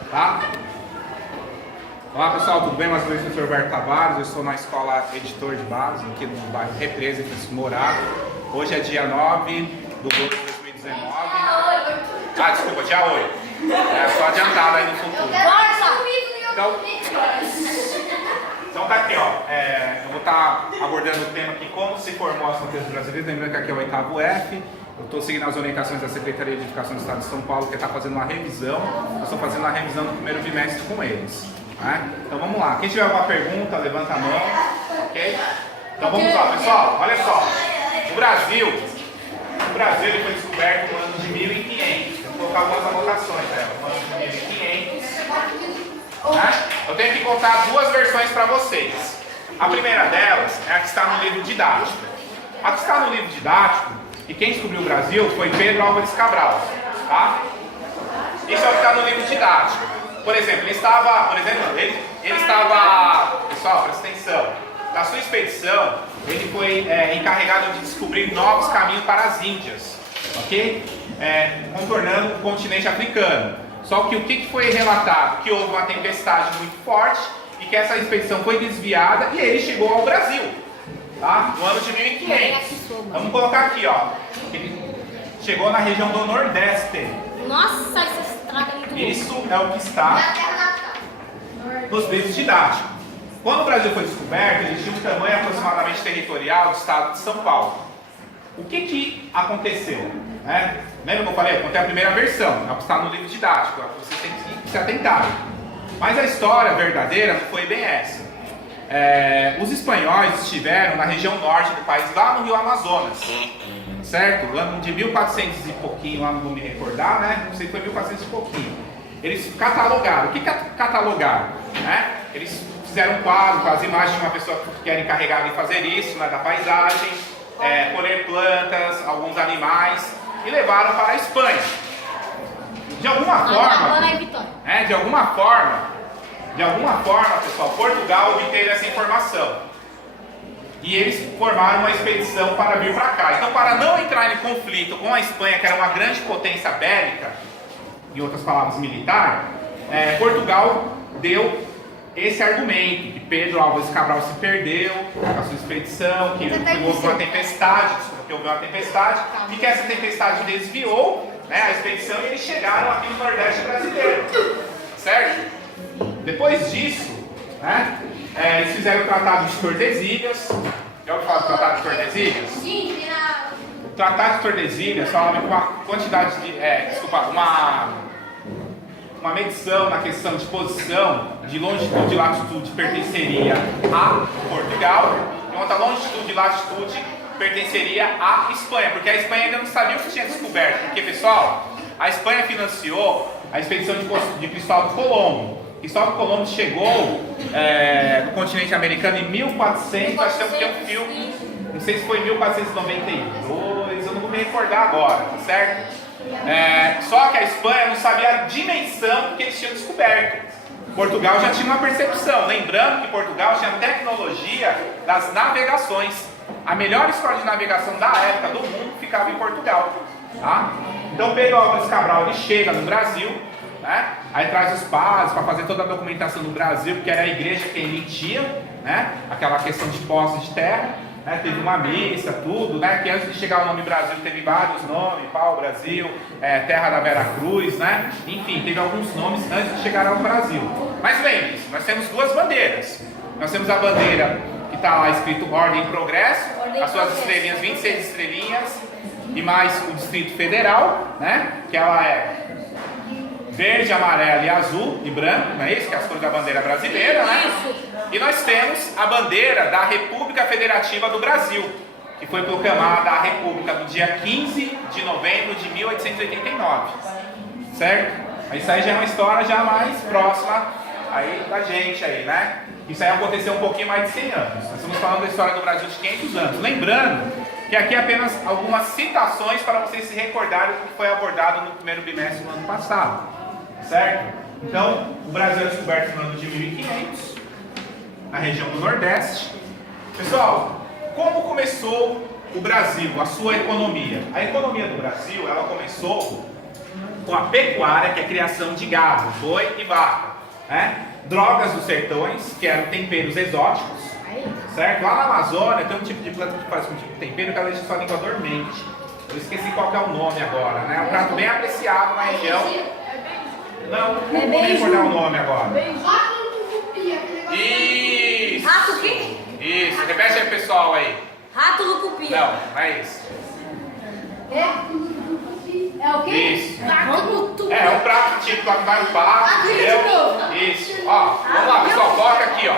Tá? Olá pessoal, tudo bem? Mais uma vez, eu sou o Roberto Tavares, eu estou na escola Editor de Base, aqui no bairro Represa, em Francisco Morato. Hoje é dia 9 de 12 de 2019. Ah, desculpa, dia 8. É só adiantado aí no futuro. Então tá aqui, ó. Eu vou estar abordando o tema aqui, como se formou a fronteira brasileira. Lembrando que aqui é o 8º F. Eu estou seguindo as orientações da Secretaria de Educação do Estado de São Paulo, que está fazendo uma revisão. Eu estou fazendo uma revisão no primeiro bimestre com eles. Né? Então vamos lá. Quem tiver alguma pergunta, levanta a mão. Ok? Então vamos lá, pessoal. Olha só. O Brasil ele foi descoberto no ano de 1500. Vou colocar algumas anotações, no ano de 1500. Né? Eu tenho que contar duas versões para vocês. A primeira delas é a que está no livro didático. A que está no livro didático, e quem descobriu o Brasil foi Pedro Álvares Cabral. Tá? Isso é o que está no livro didático. Por exemplo, ele estava, pessoal, presta atenção, na sua expedição, ele foi encarregado de descobrir novos caminhos para as Índias, ok? Contornando o continente africano. Só que o que foi relatado? Que houve uma tempestade muito forte e que essa expedição foi desviada e ele chegou ao Brasil, tá? No ano de 1500. Vamos colocar aqui, ó. Ele chegou na região do Nordeste. Nossa, essa estrada é muito Isso é o que está nos livros didáticos. Quando o Brasil foi descoberto, ele tinha um tamanho aproximadamente territorial do estado de São Paulo. O que aconteceu? Lembra que eu falei? Eu contei a primeira versão, é o que está no livro didático, é o que vocês têm que se atentar. Mas a história verdadeira não foi bem essa. Os espanhóis estiveram na região norte do país, lá no rio Amazonas. Certo? No ano de 1400 e pouquinho, lá não vou me recordar, né? Não sei se foi 1400 e pouquinho. Eles catalogaram. O que catalogaram? Eles fizeram um quadro com as imagens de uma pessoa que era encarregada de fazer isso, da paisagem, colher plantas, alguns animais, e levaram para a Espanha. De alguma forma, pessoal, Portugal obteve essa informação. E eles formaram uma expedição para vir para cá. Então, para não entrar em conflito com a Espanha, que era uma grande potência bélica, em outras palavras, militar, Portugal deu esse argumento, que Pedro Álvares Cabral se perdeu na sua expedição, que houve uma tempestade, e que essa tempestade desviou, a expedição e eles chegaram aqui no Nordeste brasileiro. Certo? Depois disso, eles fizeram o Tratado de Tordesilhas. Já ouviu falar do Tratado de Tordesilhas? Sim, O Tratado de Tordesilhas fala com uma quantidade de. Uma medição na questão de posição de longitude e latitude pertenceria a Portugal, enquanto a longitude e latitude pertenceria à Espanha, porque a Espanha ainda não sabia o que tinha descoberto. Porque, pessoal, a Espanha financiou a expedição de Cristóvão Colombo. Cristóvão Colombo chegou no continente americano em 1400, acho que tem um filme, não sei se foi em 1492, eu não vou me recordar agora, tá certo? Só que a Espanha não sabia a dimensão que eles tinham descoberto. Portugal já tinha uma percepção, lembrando que Portugal tinha tecnologia das navegações. A melhor escola de navegação da época do mundo ficava em Portugal, tá? Então Pedro Álvares Cabral ele chega no Brasil, aí traz os padres para fazer toda a documentação no Brasil, porque era a igreja que emitia, aquela questão de posse de terra, teve uma missa, tudo, que antes de chegar o nome Brasil teve vários nomes, Pau Brasil, Terra da Vera Cruz, enfim, teve alguns nomes antes de chegar ao Brasil. Mas lembre-se, nós temos duas bandeiras. Nós temos a bandeira que está lá escrito Ordem e Progresso, as suas estrelinhas, 26 estrelinhas, e mais o Distrito Federal, que ela é verde, amarelo e azul e branco, não é isso? Que é as cores da bandeira brasileira, E nós temos a bandeira da República Federativa do Brasil, que foi proclamada a República no dia 15 de novembro de 1889, certo? Isso aí já é uma história já mais próxima aí da gente aí, Isso aí aconteceu um pouquinho mais de 100 anos. Nós estamos falando da história do Brasil de 500 anos. Lembrando que aqui apenas algumas citações para vocês se recordarem do que foi abordado no primeiro bimestre do ano passado. Certo? Então, o Brasil é descoberto no ano de 1500, na região do Nordeste. Pessoal, como começou o Brasil, a sua economia? A economia do Brasil, ela começou com a pecuária, que é a criação de gado, boi e vaca, né? Drogas dos sertões, que eram temperos exóticos, certo? Lá na Amazônia tem um tipo de planta que faz um tipo de tempero que ela deixa sua língua dormente. Eu esqueci qual que é o nome agora, né? É um prato bem apreciado na região. Não vou recordar o nome agora. Isso! Rato o quê? Isso, repete aí pessoal aí. Rato lucupia. Não, não é isso. É o quê? Isso. Rato É um prato típico lá que vai o pato, entendeu? Isso. Ó, vamos lá pessoal, coloca aqui, ó.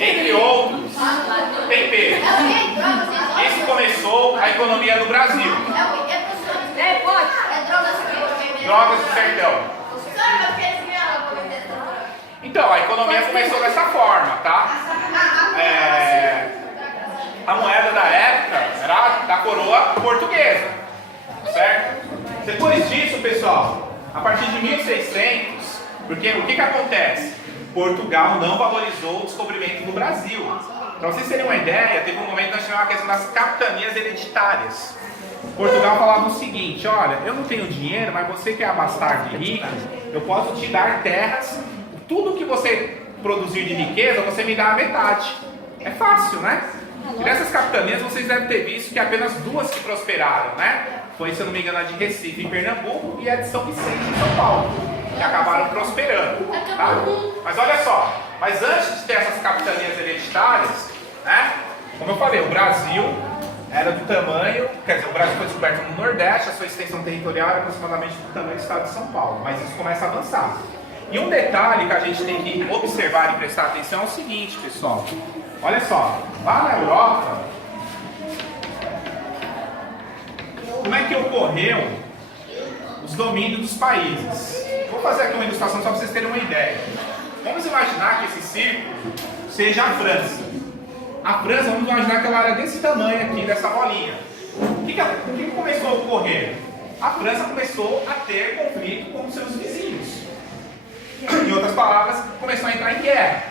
Entre outros temperos. Isso começou a economia no Brasil. Drogas do sertão. Então, a economia começou dessa forma, tá? A moeda da época era da coroa portuguesa, certo? Depois disso, pessoal, a partir de 1600, porque o que acontece? Portugal não valorizou o descobrimento do Brasil. Para vocês terem uma ideia, teve um momento que nós tivemos a questão das capitanias hereditárias. Portugal falava o seguinte: olha, eu não tenho dinheiro, mas você que é bastardo e rico, eu posso te dar terras, tudo que você produzir de riqueza, você me dá a metade. É fácil, né? E nessas capitanias vocês devem ter visto que apenas duas que prosperaram, né? Foi, se eu não me engano, a de Recife, em Pernambuco, e a de São Vicente, em São Paulo, que acabaram prosperando, tá? Mas olha só, mas antes de ter essas capitanias hereditárias, né? Como eu falei, o Brasil era do tamanho, quer dizer, o Brasil foi descoberto no Nordeste, a sua extensão territorial era aproximadamente do tamanho do estado de São Paulo, mas isso começa a avançar. E um detalhe que a gente tem que observar e prestar atenção é o seguinte, pessoal. Olha só, lá na Europa, como é que ocorreu os domínios dos países? Vou fazer aqui uma ilustração só para vocês terem uma ideia. Vamos imaginar que esse círculo seja a França. A França, vamos imaginar que ela era desse tamanho aqui, dessa bolinha. O que começou a ocorrer? A França começou a ter conflito com os seus vizinhos. Em outras palavras, começou a entrar em guerra.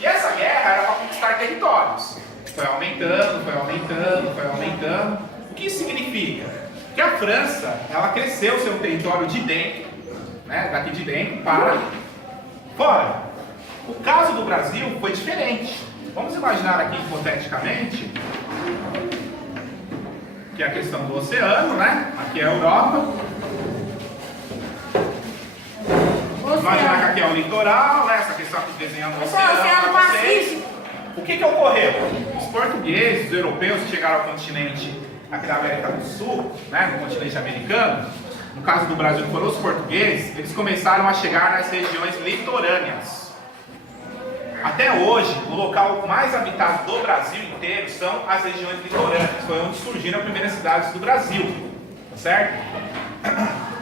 E essa guerra era para conquistar territórios. Foi aumentando, foi aumentando, foi aumentando. O que isso significa? Que a França, ela cresceu seu território de dentro, né, daqui de dentro para fora. O caso do Brasil foi diferente. Vamos imaginar aqui hipoteticamente que é a questão do oceano, né? Aqui é a Europa. Imaginar que aqui é o litoral, né? Essa questão aqui desenhando o oceano para vocês. O que ocorreu? Os portugueses, os europeus que chegaram ao continente aqui da América do Sul, né? No continente americano, no caso do Brasil foram os portugueses, eles começaram a chegar nas regiões litorâneas. Até hoje, o local mais habitado do Brasil inteiro são as regiões litorâneas. Foi onde surgiram as primeiras cidades do Brasil, certo?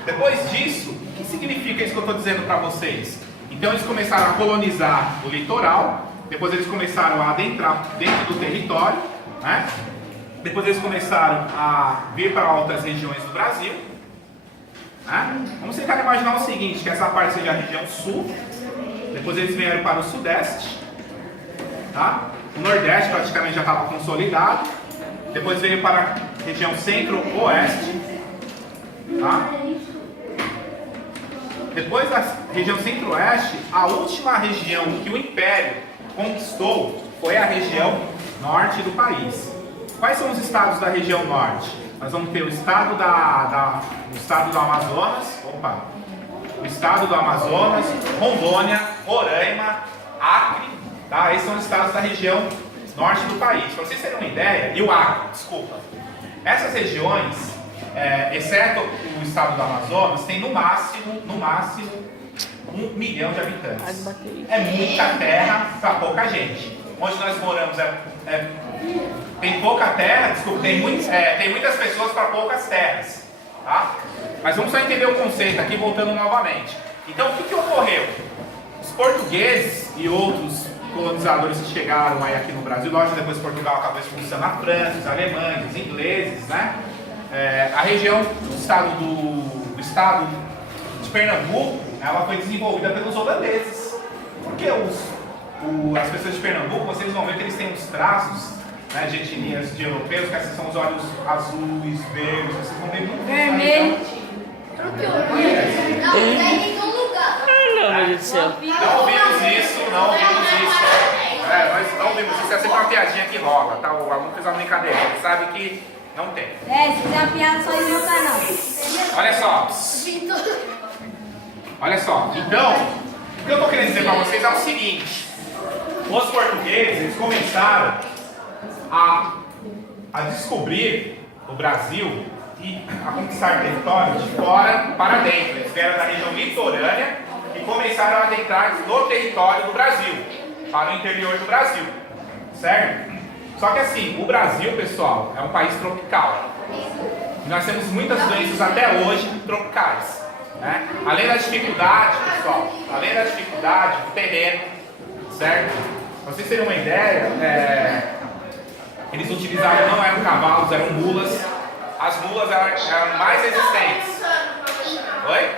Depois disso, o que significa isso que eu estou dizendo para vocês? Então eles começaram a colonizar o litoral, depois eles começaram a adentrar dentro do território, né? Depois eles começaram a vir para outras regiões do Brasil, né? Vamos tentar imaginar o seguinte, que essa parte seja a região sul, depois eles vieram para o sudeste, tá? O nordeste praticamente já estava consolidado, depois veio para a região centro-oeste, tá? Depois da região centro-oeste, a última região que o Império conquistou foi a região norte do país. Quais são os estados da região norte? Nós vamos ter o estado o estado do Amazonas, o estado do Amazonas, Rondônia, Roraima, Acre, tá? Esses são os estados da região norte do país. Para vocês terem uma ideia, e o Acre, desculpa. Essas regiões, exceto o estado do Amazonas, tem no máximo 1 milhão de habitantes. É muita terra para pouca gente. Onde nós moramos tem pouca terra, desculpa, tem muitas pessoas para poucas terras, tá? Mas vamos só entender o conceito aqui, voltando novamente. Então, o que ocorreu? Os portugueses e outros colonizadores que chegaram aí aqui no Brasil, lógico, depois Portugal acabou expulsando a França, os alemães, os ingleses, né? A região do estado de Pernambuco, ela foi desenvolvida pelos holandeses. Porque as pessoas de Pernambuco, vocês vão ver que eles têm uns traços né, de etnias de europeus, que esses são os olhos azuis, verdes, vocês vão ver muito Vermelho. Não tem nenhum lugar. Não, meu Deus do céu. Não ouvimos isso, não ouvimos isso. Nós não ouvimos isso, é sempre uma piadinha que rola, tá? O aluno fez uma brincadeira, ele sabe que não tem. Se fizer uma piada só em meu canal. Olha só, olha só, então, o que eu tô querendo dizer pra vocês é o seguinte: os portugueses, eles começaram a descobrir o Brasil e a conquistar território de fora para dentro. Eles vieram da região litorânea e começaram a adentrar no território do Brasil, para o interior do Brasil, certo? Só que assim, o Brasil, pessoal, é um país tropical. E nós temos muitas doenças até hoje tropicais, né? Além da dificuldade, pessoal, além da dificuldade do terreno, certo? Pra vocês terem uma ideia, eles utilizaram, não eram cavalos, eram mulas. As mulas eram mais resistentes. Oi?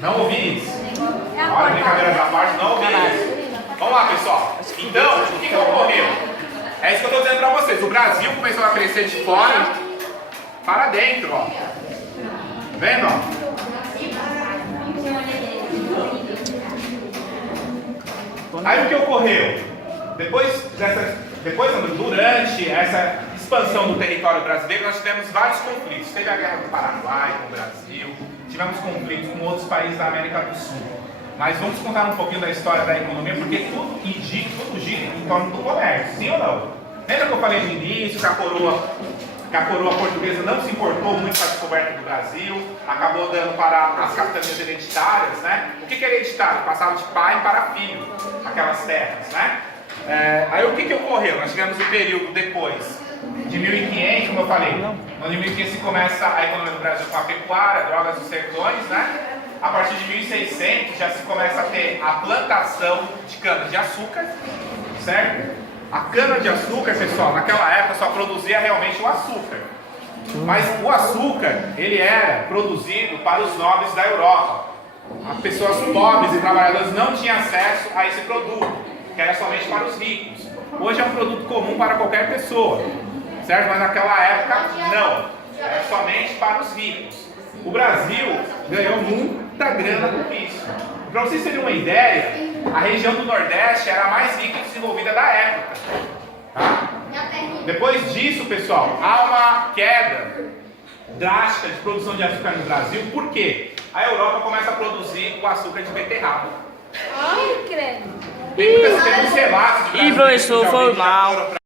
Não ouvi isso. Olha, brincadeira da parte, não ouvi isso. Vamos lá, pessoal. Então, o que ocorreu? É isso que eu estou dizendo para vocês. O Brasil começou a crescer de fora para dentro, ó. Vendo, ó? Aí o que ocorreu? Durante essa expansão do território brasileiro, nós tivemos vários conflitos. Teve a Guerra do Paraguai com o Brasil, tivemos conflitos com outros países da América do Sul. Mas vamos contar um pouquinho da história da economia, porque tudo gira em torno do comércio, sim ou não? Lembra que eu falei no início que a coroa portuguesa não se importou muito com a descoberta do Brasil, acabou dando para as capitanias hereditárias, né? O que é hereditário? Passava de pai para filho, aquelas terras, né? Aí o que ocorreu? Nós tivemos o período depois de 1500, como eu falei, no 1500 se começa a economia do Brasil com a pecuária, drogas dos sertões, né? A partir de 1600 já se começa a ter a plantação de cana-de-açúcar, certo? A cana-de-açúcar, pessoal, naquela época só produzia realmente o açúcar. Mas o açúcar, ele era produzido para os nobres da Europa. As pessoas pobres e trabalhadoras não tinham acesso a esse produto, que era somente para os ricos. Hoje é um produto comum para qualquer pessoa, certo? Mas naquela época, não. Era somente para os ricos. O Brasil ganhou muita grana com isso. Para vocês terem uma ideia, a região do Nordeste era a mais rica e desenvolvida da época. Tá? Depois disso, pessoal, há uma queda drástica de produção de açúcar no Brasil. Por quê? A Europa começa a produzir o açúcar de beterraba. Ai, credo. Tem muitos relatos de Ih, professor, foi mal.